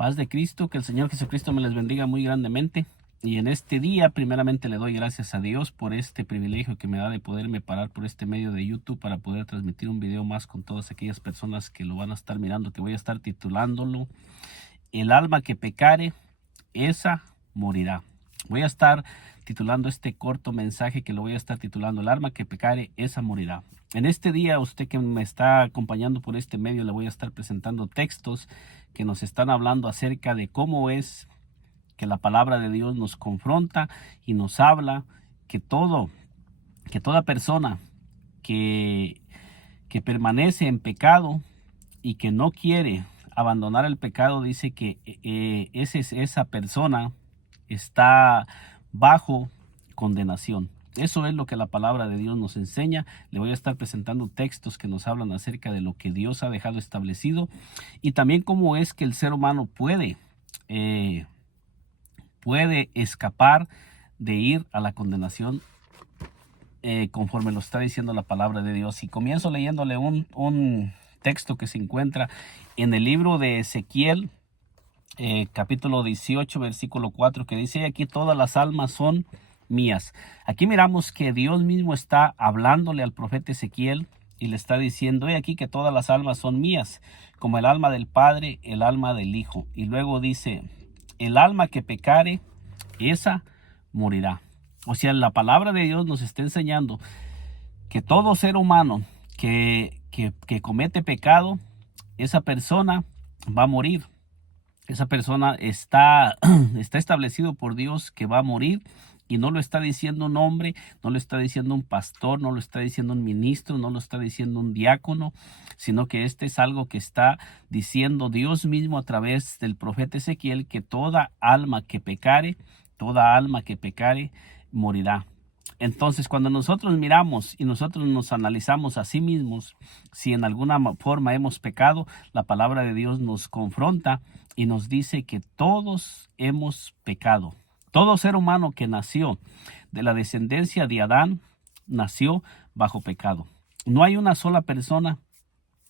Paz de Cristo, que el Señor Jesucristo me les bendiga muy grandemente. Y en este día, primeramente le doy gracias a Dios por este privilegio que me da de poderme parar por este medio de YouTube para poder transmitir un video más con todas aquellas personas que lo van a estar mirando, que voy a estar titulándolo: El alma que pecare, esa morirá. Voy a estar titulando este corto mensaje, que lo voy a estar titulando: El alma que pecare, esa morirá. En este día, usted que me está acompañando por este medio, le voy a estar presentando textos que nos están hablando acerca de cómo es que la palabra de Dios nos confronta y nos habla que toda persona que permanece en pecado y que no quiere abandonar el pecado, dice que esa persona está bajo condenación. Eso es lo que la palabra de Dios nos enseña. Le voy a estar presentando textos que nos hablan acerca de lo que Dios ha dejado establecido y también cómo es que el ser humano puede escapar de ir a la condenación, conforme lo está diciendo la palabra de Dios. Y comienzo leyéndole un texto que se encuentra en el libro de Ezequiel, capítulo 18, versículo 4, que dice: aquí todas las almas son mías. Aquí miramos que Dios mismo está hablándole al profeta Ezequiel y le está diciendo: he aquí que todas las almas son mías, como el alma del Padre, el alma del Hijo. Y luego dice: el alma que pecare, esa morirá. O sea, la palabra de Dios nos está enseñando que todo ser humano que comete pecado, esa persona va a morir. Esa persona está establecido por Dios que va a morir, y no lo está diciendo un hombre, no lo está diciendo un pastor, no lo está diciendo un ministro, no lo está diciendo un diácono, sino que este es algo que está diciendo Dios mismo a través del profeta Ezequiel, que toda alma que pecare morirá. Entonces, cuando nosotros miramos y nosotros nos analizamos a sí mismos, si en alguna forma hemos pecado, la palabra de Dios nos confronta y nos dice que todos hemos pecado. Todo ser humano que nació de la descendencia de Adán nació bajo pecado. No hay una sola persona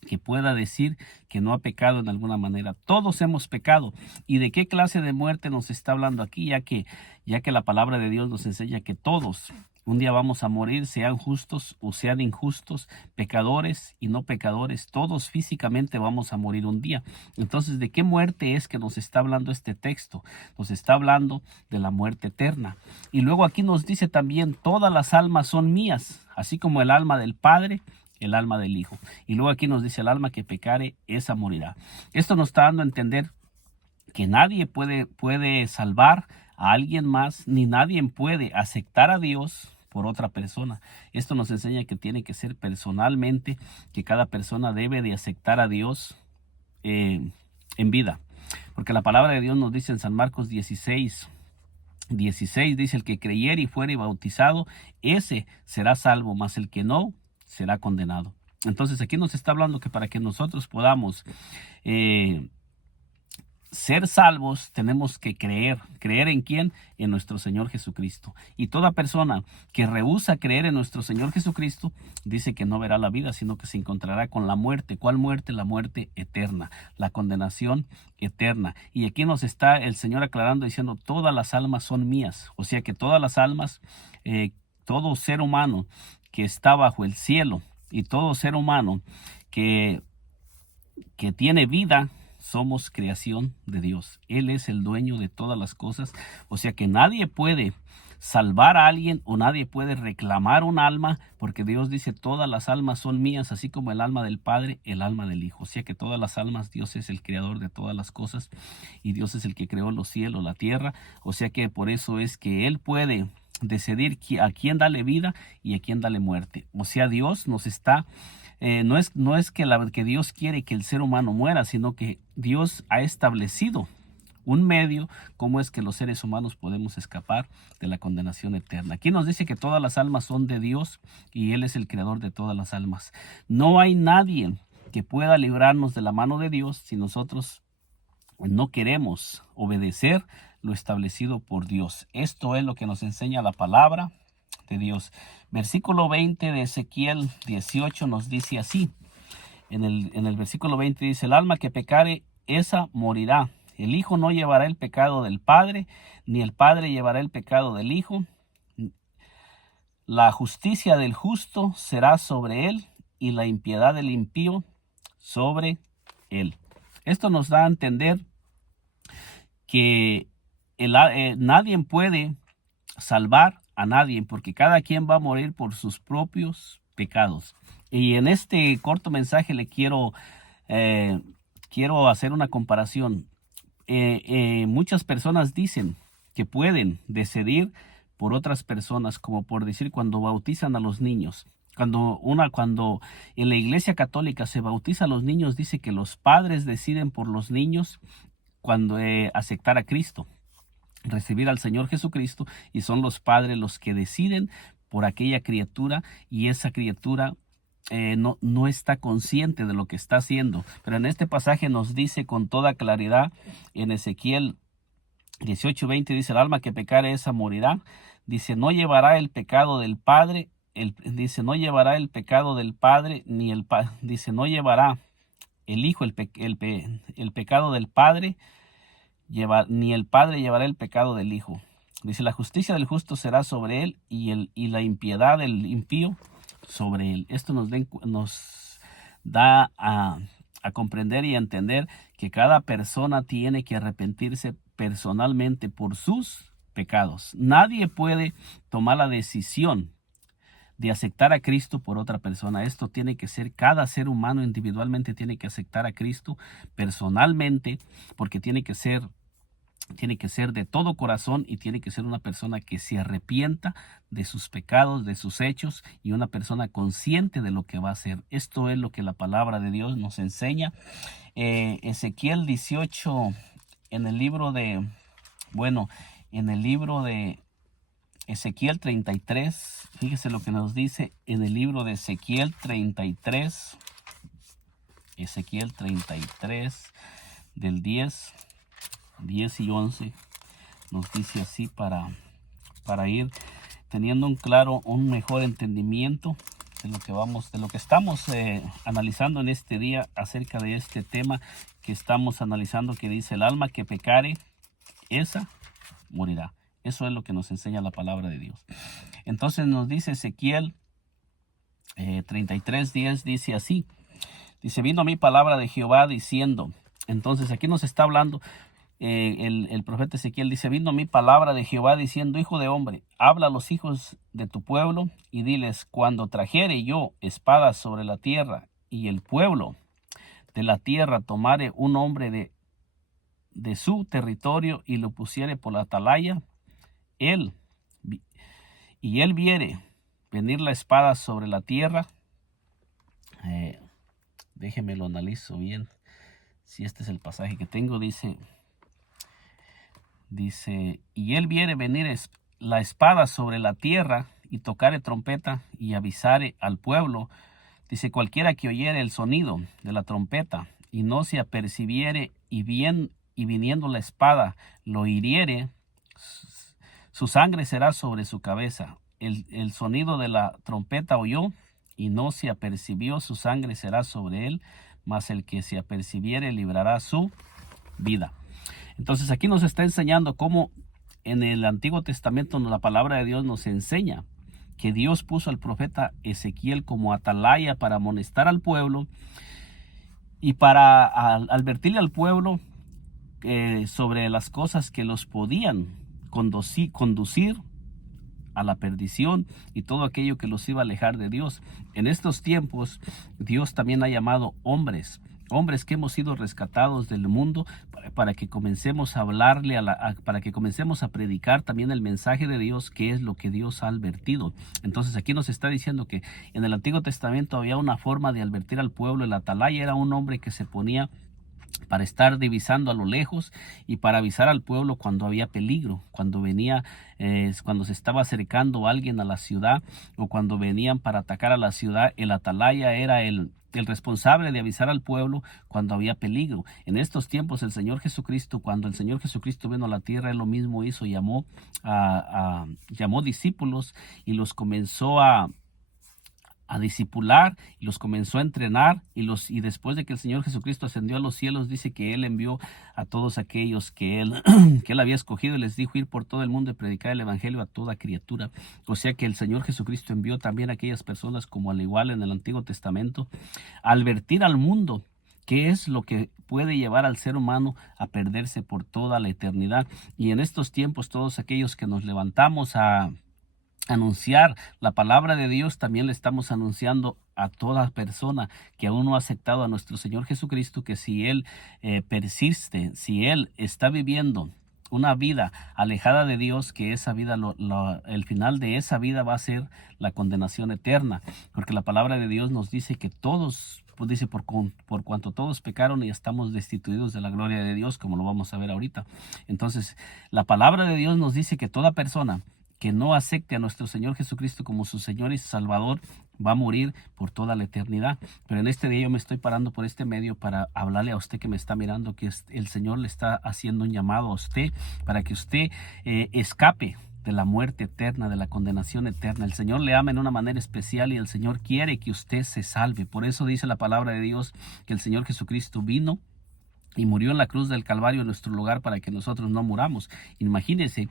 que pueda decir que no ha pecado en alguna manera. Todos hemos pecado. ¿Y de qué clase de muerte nos está hablando aquí? Ya que la palabra de Dios nos enseña que todos un día vamos a morir, sean justos o sean injustos, pecadores y no pecadores, todos físicamente vamos a morir un día. Entonces, ¿de qué muerte es que nos está hablando este texto? Nos está hablando de la muerte eterna. Y luego aquí nos dice también: todas las almas son mías, así como el alma del Padre, el alma del Hijo. Y luego aquí nos dice: el alma que pecare, esa morirá. Esto nos está dando a entender que nadie puede salvar a alguien más, ni nadie puede aceptar a Dios por otra persona. Esto nos enseña que tiene que ser personalmente, que cada persona debe de aceptar a Dios en vida. Porque la palabra de Dios nos dice en San Marcos 16, dice: el que creyere y fuere bautizado, ese será salvo, mas el que no, será condenado. Entonces aquí nos está hablando que para que nosotros podamos ser salvos, tenemos que creer. ¿Creer en quién? En nuestro Señor Jesucristo. Y toda persona que rehúsa creer en nuestro Señor Jesucristo, dice que no verá la vida, sino que se encontrará con la muerte. ¿Cuál muerte? La muerte eterna, la condenación eterna. Y aquí nos está el Señor aclarando, diciendo: todas las almas son mías. O sea que todas las almas, todo ser humano que está bajo el cielo y todo ser humano que tiene vida, somos creación de Dios. Él es el dueño de todas las cosas. O sea que nadie puede salvar a alguien o nadie puede reclamar un alma, porque Dios dice: todas las almas son mías, así como el alma del Padre, el alma del Hijo. O sea que todas las almas, Dios es el creador de todas las cosas y Dios es el que creó los cielos, la tierra. O sea que por eso es que Él puede decidir a quién darle vida y a quién darle muerte. O sea, Dios nos está no es que Dios quiere que el ser humano muera, sino que Dios ha establecido un medio cómo es que los seres humanos podemos escapar de la condenación eterna. Aquí nos dice que todas las almas son de Dios y Él es el creador de todas las almas. No hay nadie que pueda librarnos de la mano de Dios si nosotros no queremos obedecer lo establecido por Dios. Esto es lo que nos enseña la palabra de Dios. Versículo 20 de Ezequiel 18 nos dice así. En el versículo 20 dice: el alma que pecare, esa morirá. El Hijo no llevará el pecado del Padre, ni el Padre llevará el pecado del Hijo. La justicia del justo será sobre él, y la impiedad del impío sobre él. Esto nos da a entender que nadie puede salvar a nadie, porque cada quien va a morir por sus propios pecados. Y en este corto mensaje le quiero hacer una comparación. Muchas personas dicen que pueden decidir por otras personas, como por decir cuando bautizan a los niños. Cuando en la Iglesia Católica se bautiza a los niños, dice que los padres deciden por los niños cuando aceptar a Cristo, recibir al Señor Jesucristo, y son los padres los que deciden por aquella criatura, y esa criatura no está consciente de lo que está haciendo. Pero en este pasaje nos dice con toda claridad, en Ezequiel 18:20, dice: el alma que pecare esa morirá. Dice: no llevará el pecado del Padre, dice: no llevará el pecado del Padre, dice: no llevará el Hijo el pecado del Padre, ni el Padre llevará el pecado del Hijo. Dice: la justicia del justo será sobre él, y la impiedad del impío sobre él. Esto nos da a comprender y a entender que cada persona tiene que arrepentirse personalmente por sus pecados. Nadie puede tomar la decisión de aceptar a Cristo por otra persona. Esto tiene que ser, cada ser humano individualmente tiene que aceptar a Cristo personalmente, porque tiene que ser de todo corazón, y tiene que ser una persona que se arrepienta de sus pecados, de sus hechos, y una persona consciente de lo que va a hacer. Esto es lo que la palabra de Dios nos enseña. Ezequiel 18, en el libro de Ezequiel 33, fíjese lo que nos dice en el libro de Ezequiel 33, del 10 y 11, nos dice así, para ir teniendo un mejor entendimiento de lo que estamos analizando en este día, acerca de este tema que estamos analizando, que dice: el alma que pecare, esa morirá. Eso es lo que nos enseña la palabra de Dios. Entonces nos dice Ezequiel 33:10, dice así. Dice: vino a mí palabra de Jehová diciendo. Entonces aquí nos está hablando el profeta Ezequiel. Dice: vino a mí palabra de Jehová diciendo: hijo de hombre, habla a los hijos de tu pueblo y diles: cuando trajere yo espada sobre la tierra, y el pueblo de la tierra tomare un hombre de su territorio, y lo pusiere por la atalaya, él viere venir la espada sobre la tierra. Déjeme lo analizo bien, si este es el pasaje que tengo. Dice: y él viere venir la espada sobre la tierra, y tocare trompeta, y avisare al pueblo. Dice: cualquiera que oyere el sonido de la trompeta, y no se apercibiere, y viniendo la espada lo hiriere, su sangre será sobre su cabeza. El sonido de la trompeta oyó, y no se apercibió, su sangre será sobre él, mas el que se apercibiere librará su vida. Entonces aquí nos está enseñando cómo en el Antiguo Testamento la palabra de Dios nos enseña que Dios puso al profeta Ezequiel como atalaya para amonestar al pueblo, y para advertirle al pueblo sobre las cosas que los podían conducir a la perdición, y todo aquello que los iba a alejar de Dios. En estos tiempos Dios también ha llamado hombres que hemos sido rescatados del mundo, para que comencemos a hablarle para que comencemos a predicar también el mensaje de Dios, que es lo que Dios ha advertido. Entonces aquí nos está diciendo que en el Antiguo Testamento había una forma de advertir al pueblo. El atalaya era un hombre que se ponía para estar divisando a lo lejos, y para avisar al pueblo cuando había peligro, cuando se estaba acercando alguien a la ciudad, o cuando venían para atacar a la ciudad. El atalaya era el responsable de avisar al pueblo cuando había peligro. En estos tiempos cuando el Señor Jesucristo vino a la tierra, Él lo mismo hizo: llamó discípulos, y los comenzó a a discipular y los comenzó a entrenar y después de que el Señor Jesucristo ascendió a los cielos, dice que Él envió a todos aquellos que Él, que Él había escogido y les dijo ir por todo el mundo y predicar el Evangelio a toda criatura. O sea que el Señor Jesucristo envió también a aquellas personas, como al igual en el Antiguo Testamento, a advertir al mundo qué es lo que puede llevar al ser humano a perderse por toda la eternidad. Y en estos tiempos, todos aquellos que nos levantamos a anunciar la palabra de Dios, también le estamos anunciando a toda persona que aún no ha aceptado a nuestro Señor Jesucristo, que si Él persiste, si Él está viviendo una vida alejada de Dios, que esa vida, el final de esa vida va a ser la condenación eterna, porque la palabra de Dios nos dice que todos, pues dice, por cuanto todos pecaron y estamos destituidos de la gloria de Dios, como lo vamos a ver ahorita. Entonces, la palabra de Dios nos dice que toda persona que no acepte a nuestro Señor Jesucristo como su Señor y Salvador va a morir por toda la eternidad. Pero en este día yo me estoy parando por este medio para hablarle a usted que me está mirando, que el Señor le está haciendo un llamado a usted para que usted escape de la muerte eterna, de la condenación eterna. El Señor le ama en una manera especial y el Señor quiere que usted se salve. Por eso dice la palabra de Dios que el Señor Jesucristo vino y murió en la cruz del Calvario en nuestro lugar para que nosotros no muramos. Imagínense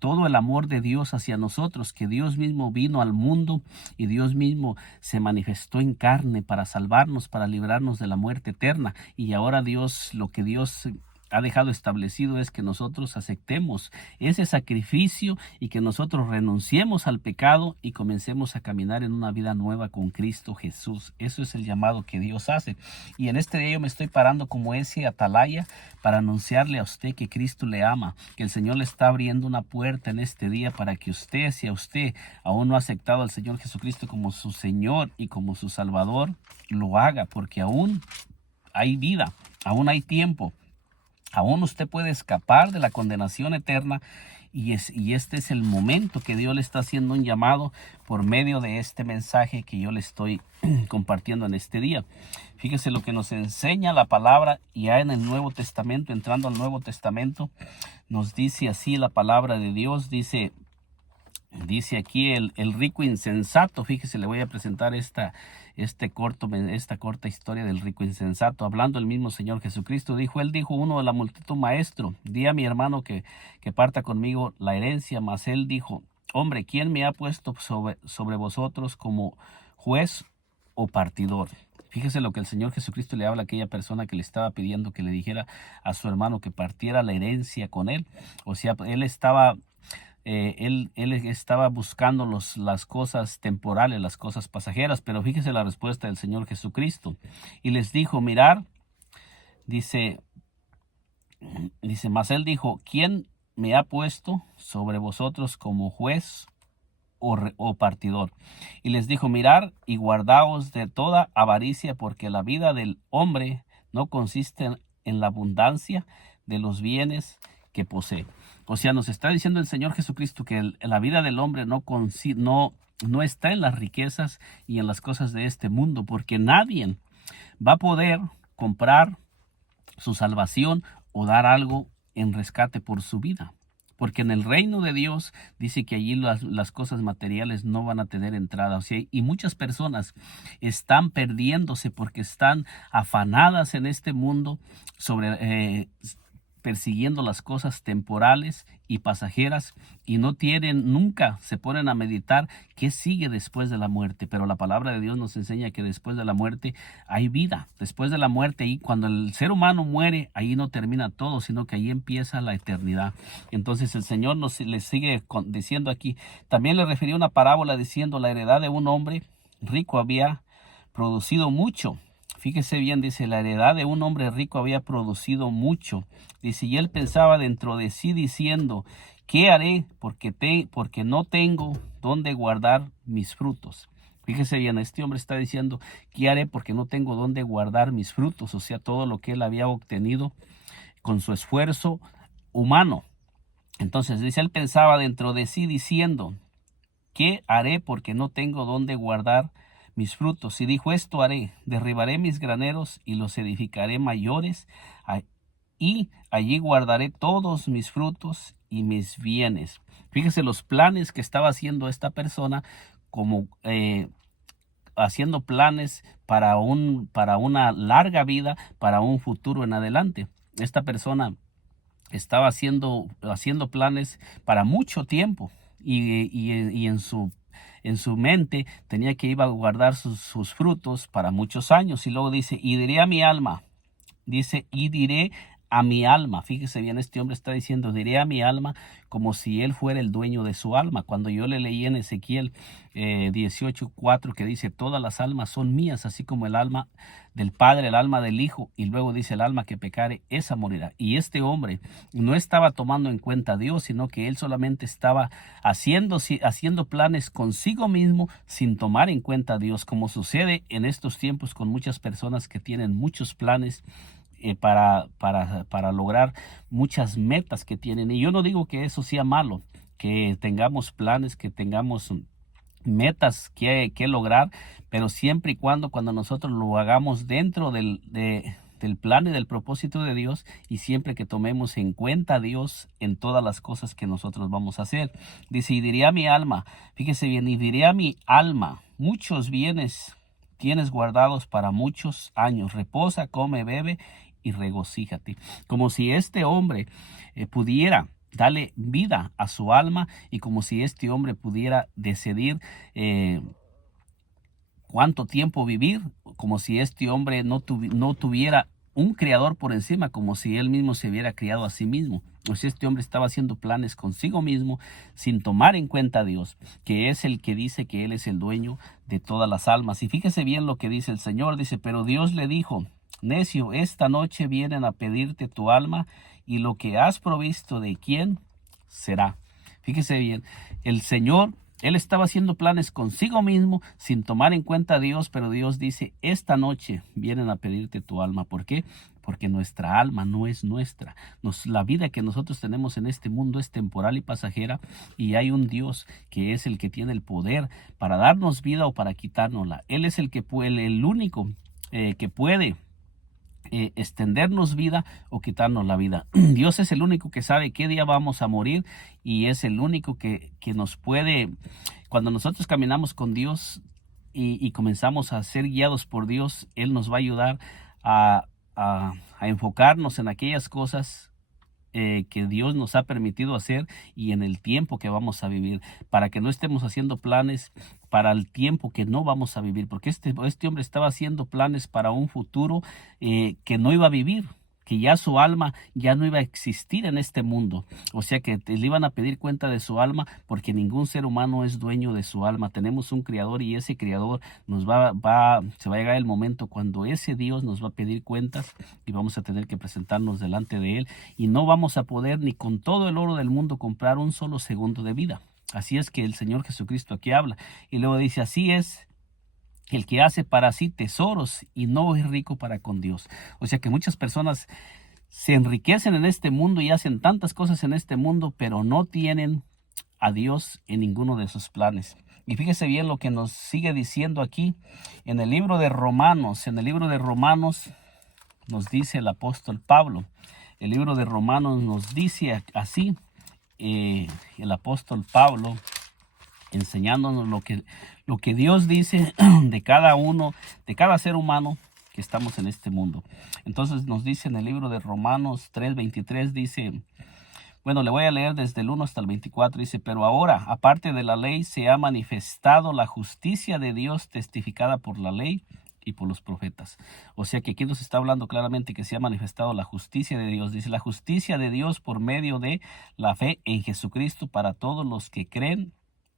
todo el amor de Dios hacia nosotros, que Dios mismo vino al mundo y Dios mismo se manifestó en carne para salvarnos, para librarnos de la muerte eterna. Y ahora Dios, lo que Dios ha dejado establecido es que nosotros aceptemos ese sacrificio y que nosotros renunciemos al pecado y comencemos a caminar en una vida nueva con Cristo Jesús. Eso es el llamado que Dios hace. Y en este día yo me estoy parando como ese atalaya para anunciarle a usted que Cristo le ama, que el Señor le está abriendo una puerta en este día para que usted, si a usted aún no ha aceptado al Señor Jesucristo como su Señor y como su Salvador, lo haga, porque aún hay vida, aún hay tiempo. Aún usted puede escapar de la condenación eterna y este es el momento que Dios le está haciendo un llamado por medio de este mensaje que yo le estoy compartiendo en este día. Fíjese lo que nos enseña la palabra ya en el Nuevo Testamento, entrando al Nuevo Testamento, nos dice así la palabra de Dios, dice aquí el rico insensato. Fíjese, le voy a presentar esta corta historia del rico insensato. Hablando el mismo Señor Jesucristo, él dijo uno de la multitud: Maestro, di a mi hermano que parta conmigo la herencia. Mas él dijo: Hombre, ¿quién me ha puesto sobre vosotros como juez o partidor? Fíjese lo que el Señor Jesucristo le habla a aquella persona que le estaba pidiendo que le dijera a su hermano que partiera la herencia con él. O sea, él estaba buscando las cosas temporales, las cosas pasajeras, pero fíjese la respuesta del Señor Jesucristo. Y les dijo: mirar, dice, mas él dijo: ¿quién me ha puesto sobre vosotros como juez o partidor? Y les dijo: mirar y guardaos de toda avaricia, porque la vida del hombre no consiste en la abundancia de los bienes que posee. O sea, nos está diciendo el Señor Jesucristo que la vida del hombre no está en las riquezas y en las cosas de este mundo, porque nadie va a poder comprar su salvación o dar algo en rescate por su vida. Porque en el reino de Dios dice que allí las cosas materiales no van a tener entrada. O sea, y muchas personas están perdiéndose porque están afanadas en este mundo persiguiendo las cosas temporales y pasajeras y nunca se ponen a meditar qué sigue después de la muerte. Pero la palabra de Dios nos enseña que después de la muerte hay vida. Después de la muerte, y cuando el ser humano muere, ahí no termina todo, sino que ahí empieza la eternidad. Entonces el Señor le sigue diciendo aquí, también le refirió una parábola diciendo: la heredad de un hombre rico había producido mucho. Fíjese bien, dice, la heredad de un hombre rico había producido mucho. Dice, y él pensaba dentro de sí diciendo: ¿qué haré? Porque no tengo dónde guardar mis frutos. Fíjese bien, este hombre está diciendo: ¿qué haré? Porque no tengo dónde guardar mis frutos. O sea, todo lo que él había obtenido con su esfuerzo humano. Entonces dice, él pensaba dentro de sí diciendo: ¿qué haré? Porque no tengo dónde guardar mis frutos. Y dijo: esto haré: derribaré mis graneros y los edificaré mayores, y allí guardaré todos mis frutos y mis bienes. Fíjese los planes que estaba haciendo esta persona como haciendo planes para una larga vida, para un futuro en adelante. Esta persona estaba haciendo planes para mucho tiempo y en su mente tenía que iba a guardar sus frutos para muchos años. Y luego dice, y diré a mi alma, dice, y diré a mi alma. Fíjese bien, este hombre está diciendo, diré a mi alma como si él fuera el dueño de su alma. Cuando yo le leí en Ezequiel 18:4 que dice, todas las almas son mías, así como el alma del Padre, el alma del Hijo, y luego dice, el alma que pecare, esa morirá. Y este hombre no estaba tomando en cuenta a Dios, sino que él solamente estaba haciendo planes consigo mismo sin tomar en cuenta a Dios, como sucede en estos tiempos con muchas personas que tienen muchos planes para lograr muchas metas que tienen. Y yo no digo que eso sea malo, que tengamos planes, que tengamos metas que lograr, pero siempre y cuando nosotros lo hagamos dentro del plan y del propósito de Dios, y siempre que tomemos en cuenta a Dios en todas las cosas que nosotros vamos a hacer. Dice, y diré a mi alma, fíjese bien, y diré a mi alma, muchos bienes tienes guardados para muchos años, reposa, come, bebe y regocíjate. Como si este hombre pudiera darle vida a su alma, y como si este hombre pudiera decidir cuánto tiempo vivir, como si este hombre no tuviera un creador por encima, como si él mismo se hubiera criado a sí mismo. O sea, este hombre estaba haciendo planes consigo mismo sin tomar en cuenta a Dios, que es el que dice que él es el dueño de todas las almas. Y fíjese bien lo que dice el Señor, dice, pero Dios le dijo, necio, esta noche vienen a pedirte tu alma, y lo que has provisto, ¿de quién será? Fíjese bien, el Señor, él estaba haciendo planes consigo mismo sin tomar en cuenta a Dios, pero Dios dice, esta noche vienen a pedirte tu alma. ¿Por qué? Porque nuestra alma no es nuestra. La vida que nosotros tenemos en este mundo es temporal y pasajera, y hay un Dios que es el que tiene el poder para darnos vida o para quitárnosla. Él es el único que puede extendernos vida o quitarnos la vida. Dios es el único que sabe qué día vamos a morir, y es el único que nos puede, cuando nosotros caminamos con Dios y comenzamos a ser guiados por Dios, Él nos va a ayudar a enfocarnos en aquellas cosas que Dios nos ha permitido hacer y en el tiempo que vamos a vivir, para que no estemos haciendo planes para el tiempo que no vamos a vivir, porque este hombre estaba haciendo planes para un futuro que no iba a vivir, que ya su alma ya no iba a existir en este mundo. O sea que le iban a pedir cuenta de su alma, porque ningún ser humano es dueño de su alma. Tenemos un creador, y ese creador se va a llegar el momento cuando ese Dios nos va a pedir cuentas, y vamos a tener que presentarnos delante de él, y no vamos a poder ni con todo el oro del mundo comprar un solo segundo de vida. Así es que el Señor Jesucristo aquí habla, y luego dice, así es el que hace para sí tesoros y no es rico para con Dios. O sea que muchas personas se enriquecen en este mundo y hacen tantas cosas en este mundo, pero no tienen a Dios en ninguno de sus planes. Y fíjese bien lo que nos sigue diciendo aquí en el libro de Romanos. En el libro de Romanos nos dice el apóstol Pablo. El libro de Romanos nos dice así, el apóstol Pablo, enseñándonos lo que Dios dice de cada uno, de cada ser humano que estamos en este mundo. Entonces nos dice en el libro de Romanos 3:23, dice, bueno, le voy a leer desde el 1 hasta el 24, dice, pero ahora, aparte de la ley, se ha manifestado la justicia de Dios testificada por la ley y por los profetas. O sea que aquí nos está hablando claramente que se ha manifestado la justicia de Dios. Dice, la justicia de Dios por medio de la fe en Jesucristo para todos los que creen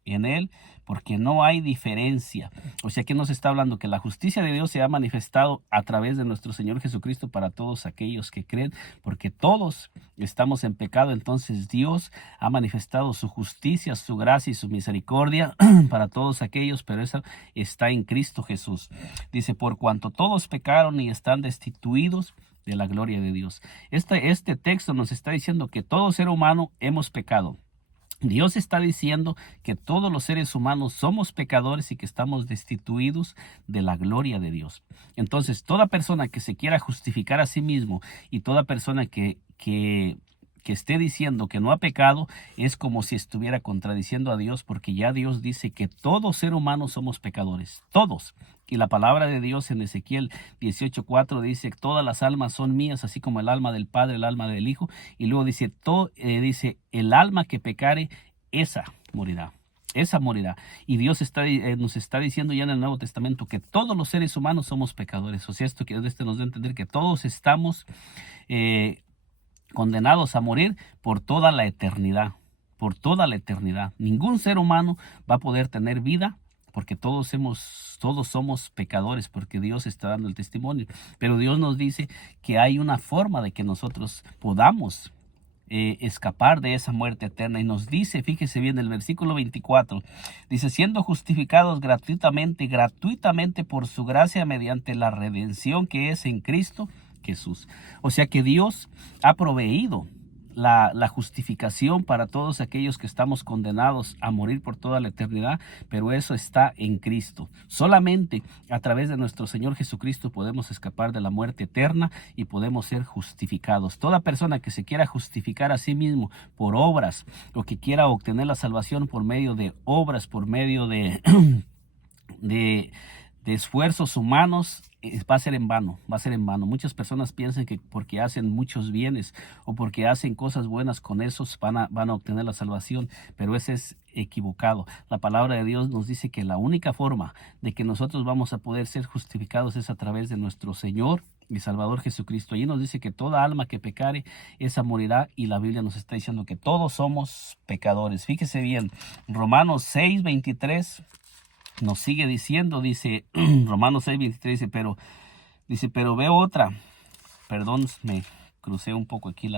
en él, porque no hay diferencia. O sea que nos está hablando que la justicia de Dios se ha manifestado a través de nuestro Señor Jesucristo para todos aquellos que creen, porque todos estamos en pecado. Entonces Dios ha manifestado su justicia, su gracia y su misericordia para todos aquellos, pero eso está en Cristo Jesús. Dice, por cuanto todos pecaron y están destituidos de la gloria de Dios. Este texto nos está diciendo que todo ser humano hemos pecado. Dios está diciendo que todos los seres humanos somos pecadores y que estamos destituidos de la gloria de Dios. Entonces, toda persona que se quiera justificar a sí mismo, y toda persona que que esté diciendo que no ha pecado es como si estuviera contradiciendo a Dios, porque ya Dios dice que todo ser humano somos pecadores, todos. Y la palabra de Dios en Ezequiel 18:4 dice, todas las almas son mías, así como el alma del Padre, el alma del Hijo. Y luego dice, dice, el alma que pecare, esa morirá. Esa morirá. Y Dios nos está diciendo ya en el Nuevo Testamento que todos los seres humanos somos pecadores. O sea, esto nos da a entender que todos estamos condenados a morir por toda la eternidad. Por toda la eternidad. Ningún ser humano va a poder tener vida, porque todos somos pecadores, porque Dios está dando el testimonio. Pero Dios nos dice que hay una forma de que nosotros podamos escapar de esa muerte eterna. Y nos dice, fíjese bien, el versículo 24, dice, siendo justificados gratuitamente por su gracia mediante la redención que es en Cristo Jesús. O sea que Dios ha proveído la justificación para todos aquellos que estamos condenados a morir por toda la eternidad, pero eso está en Cristo. Solamente a través de nuestro Señor Jesucristo podemos escapar de la muerte eterna y podemos ser justificados. Toda persona que se quiera justificar a sí mismo por obras, o que quiera obtener la salvación por medio de obras, por medio de esfuerzos humanos, va a ser en vano, va a ser en vano. Muchas personas piensan que porque hacen muchos bienes o porque hacen cosas buenas con esos van a obtener la salvación, pero ese es equivocado. La palabra de Dios nos dice que la única forma de que nosotros vamos a poder ser justificados es a través de nuestro Señor y Salvador Jesucristo. Allí nos dice que toda alma que pecare, esa morirá, y la Biblia nos está diciendo que todos somos pecadores. Fíjese bien, Romanos 6:23 nos sigue diciendo, dice Romanos 6:23, pero veo otra, perdón, me crucé un poco aquí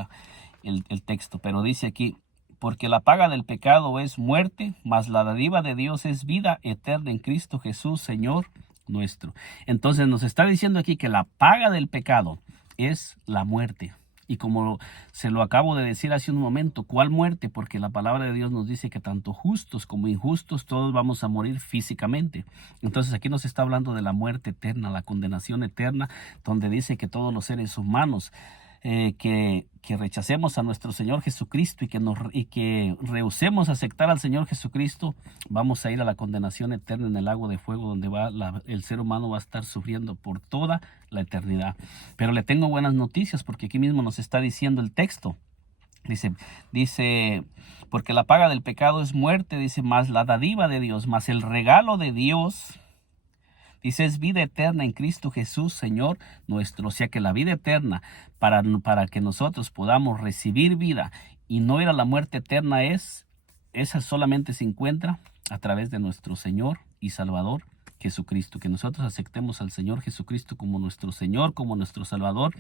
el texto, pero dice aquí, porque la paga del pecado es muerte, mas la dádiva de Dios es vida eterna en Cristo Jesús, Señor nuestro. Entonces nos está diciendo aquí que la paga del pecado es la muerte. Y como se lo acabo de decir hace un momento, ¿cuál muerte? Porque la palabra de Dios nos dice que tanto justos como injustos todos vamos a morir físicamente. Entonces aquí nos está hablando de la muerte eterna, la condenación eterna, donde dice que todos los seres humanos que rechacemos a nuestro Señor Jesucristo y que rehusemos aceptar al Señor Jesucristo, vamos a ir a la condenación eterna en el lago de fuego, donde el ser humano va a estar sufriendo por toda la eternidad. Pero le tengo buenas noticias, porque aquí mismo nos está diciendo el texto. Dice, porque la paga del pecado es muerte, dice, más la dádiva de Dios, más el regalo de Dios, dice, es vida eterna en Cristo Jesús, Señor nuestro. O sea que la vida eterna, para que nosotros podamos recibir vida y no ir a la muerte eterna, esa solamente se encuentra a través de nuestro Señor y Salvador Jesucristo. Que nosotros aceptemos al Señor Jesucristo como nuestro Señor, como nuestro Salvador,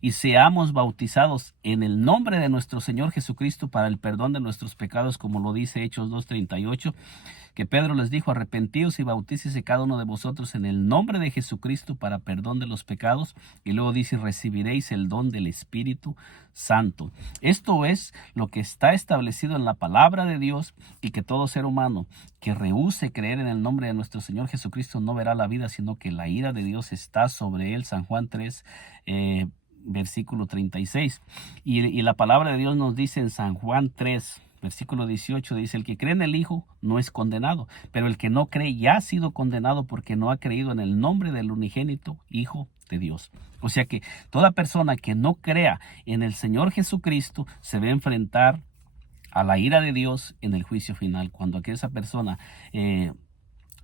y seamos bautizados en el nombre de nuestro Señor Jesucristo para el perdón de nuestros pecados, como lo dice Hechos 2:38, que Pedro les dijo, arrepentíos y bautícese cada uno de vosotros en el nombre de Jesucristo para perdón de los pecados. Y luego dice, recibiréis el don del Espíritu Santo. Esto es lo que está establecido en la palabra de Dios, y que todo ser humano que rehúse creer en el nombre de nuestro Señor Jesucristo no verá la vida, sino que la ira de Dios está sobre él. San Juan 3, versículo 36. Y la palabra de Dios nos dice en San Juan 3, versículo 18, dice, el que cree en el Hijo no es condenado, pero el que no cree ya ha sido condenado porque no ha creído en el nombre del unigénito Hijo de Dios. O sea que toda persona que no crea en el Señor Jesucristo se va a enfrentar a la ira de Dios en el juicio final. Cuando esa persona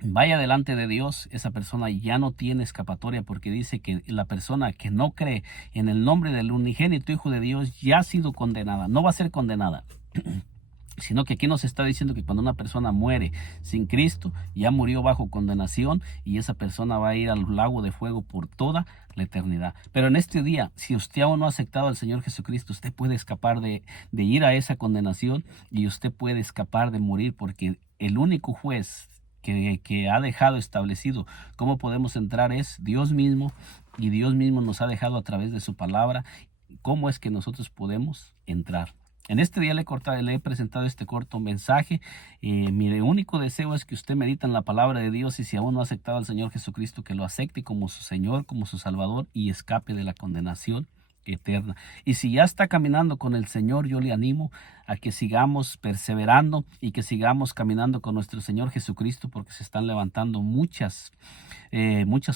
vaya delante de Dios, esa persona ya no tiene escapatoria, porque dice que la persona que no cree en el nombre del unigénito Hijo de Dios ya ha sido condenada, no va a ser condenada. Sino que aquí nos está diciendo que cuando una persona muere sin Cristo, ya murió bajo condenación, y esa persona va a ir al lago de fuego por toda la eternidad. Pero en este día, si usted aún no ha aceptado al Señor Jesucristo, usted puede escapar de ir a esa condenación, y usted puede escapar de morir, porque el único juez que ha dejado establecido cómo podemos entrar es Dios mismo, y Dios mismo nos ha dejado a través de su palabra cómo es que nosotros podemos entrar. En este día le he presentado este corto mensaje. Mi único deseo es que usted medite en la palabra de Dios, y si aún no ha aceptado al Señor Jesucristo, que lo acepte como su Señor, como su Salvador, y escape de la condenación eterna. Y si ya está caminando con el Señor, yo le animo a que sigamos perseverando y que sigamos caminando con nuestro Señor Jesucristo, porque se están levantando muchas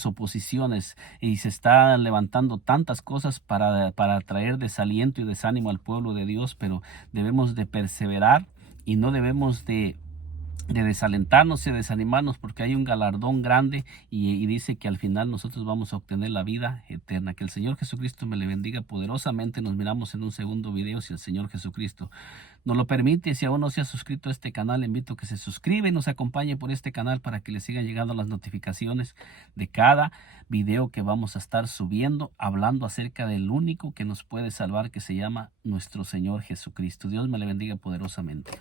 oposiciones y se están levantando tantas cosas para traer desaliento y desánimo al pueblo de Dios, pero debemos de perseverar y no debemos de desalentarnos y desanimarnos, porque hay un galardón grande y dice que al final nosotros vamos a obtener la vida eterna. Que el Señor Jesucristo me le bendiga poderosamente. Nos miramos en un segundo video si el Señor Jesucristo nos lo permite. Si aún no se ha suscrito a este canal, le invito a que se suscriba y nos acompañe por este canal para que le sigan llegando las notificaciones de cada video que vamos a estar subiendo, hablando acerca del único que nos puede salvar, que se llama nuestro Señor Jesucristo. Dios me le bendiga poderosamente.